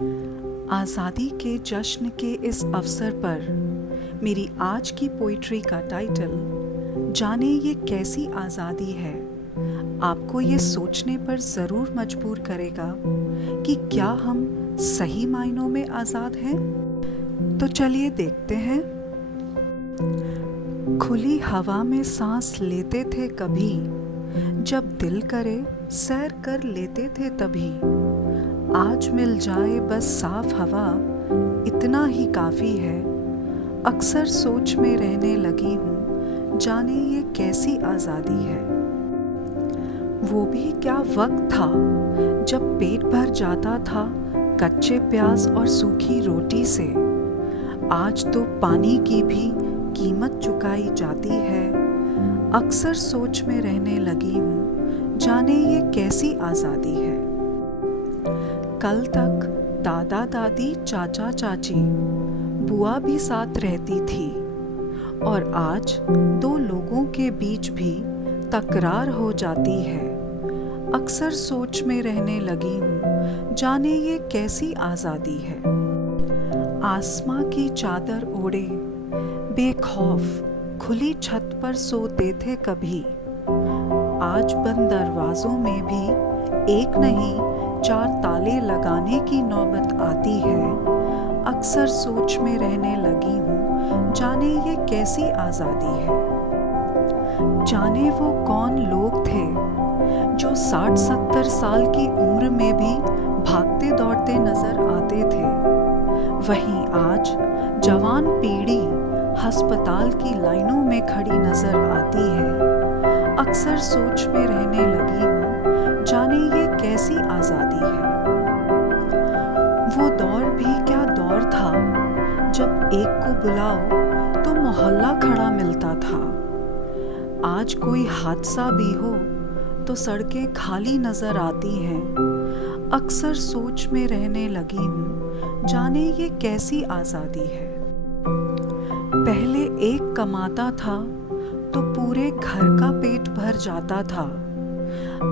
आज़ादी के जश्न के इस अवसर पर मेरी आज की पोइट्री का टाइटल जाने ये कैसी आज़ादी है आपको ये सोचने पर ज़रूर मजबूर करेगा कि क्या हम सही मायनों में आज़ाद हैं। तो चलिए देखते हैं। खुली हवा में सांस लेते थे कभी, जब दिल करे सैर कर लेते थे तभी। आज मिल जाए बस साफ हवा, इतना ही काफ़ी है। अक्सर सोच में रहने लगी हूँ, जाने ये कैसी आज़ादी है। वो भी क्या वक्त था जब पेट भर जाता था कच्चे प्याज और सूखी रोटी से। आज तो पानी की भी कीमत चुकाई जाती है। अक्सर सोच में रहने लगी हूँ, जाने ये कैसी आज़ादी है। कल तक दादा दादी चाचा चाची बुआ भी साथ रहती थी, और आज दो लोगों के बीच भी तकरार हो जाती है। अक्सर सोच में रहने लगी हूँ, जाने ये कैसी आज़ादी है। आसमां की चादर ओढ़े बेखौफ खुली छत पर सोते थे कभी। आज बंद दरवाजों में भी एक नहीं 4 ताले लगाने की नौबत आती है। अक्सर सोच में रहने लगी हूँ, जाने ये कैसी आज़ादी है। जाने वो कौन लोग थे जो 60-70 साल की उम्र में भी भागते दौड़ते नजर आते थे। वहीं आज जवान पीढ़ी अस्पताल की लाइनों में खड़ी नजर आती है। अक्सर सोच में रहने लगी हूँ, जाने ये कैसी आज़ादी है। वो दौर भी क्या दौर था जब एक को बुलाओ तो मोहल्ला खड़ा मिलता था। आज कोई हादसा भी हो तो सड़कें खाली नजर आती हैं। अक्सर सोच में रहने लगी हूँ, जाने ये कैसी आज़ादी है। पहले एक कमाता था तो पूरे घर का पेट भर जाता था।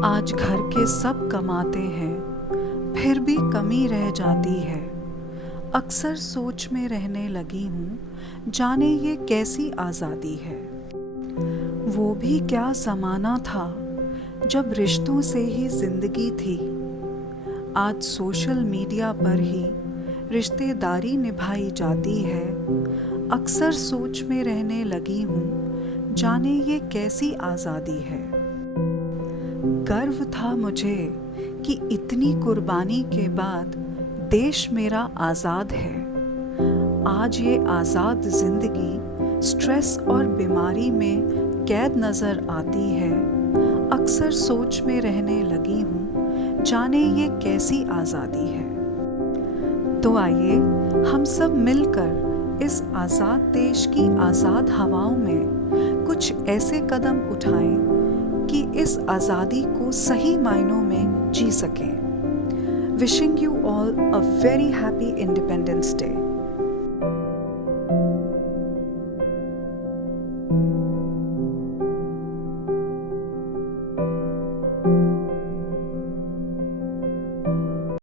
आज घर के सब कमाते हैं, फिर भी कमी रह जाती है। अक्सर सोच में रहने लगी हूँ, जाने ये कैसी आज़ादी है। वो भी क्या ज़माना था जब रिश्तों से ही जिंदगी थी। आज सोशल मीडिया पर ही रिश्तेदारी निभाई जाती है। अक्सर सोच में रहने लगी हूँ, जाने ये कैसी आज़ादी है। गर्व था मुझे कि इतनी कुर्बानी के बाद देश मेरा आज़ाद है। आज ये आज़ाद जिंदगी स्ट्रेस और बीमारी में कैद नज़र आती है। अक्सर सोच में रहने लगी हूँ, जाने ये कैसी आज़ादी है। तो आइए हम सब मिलकर इस आज़ाद देश की आज़ाद हवाओं में कुछ ऐसे कदम उठाएं कि इस आज़ादी को सही मायनों में जी सकें। Wishing you all a very happy independence day.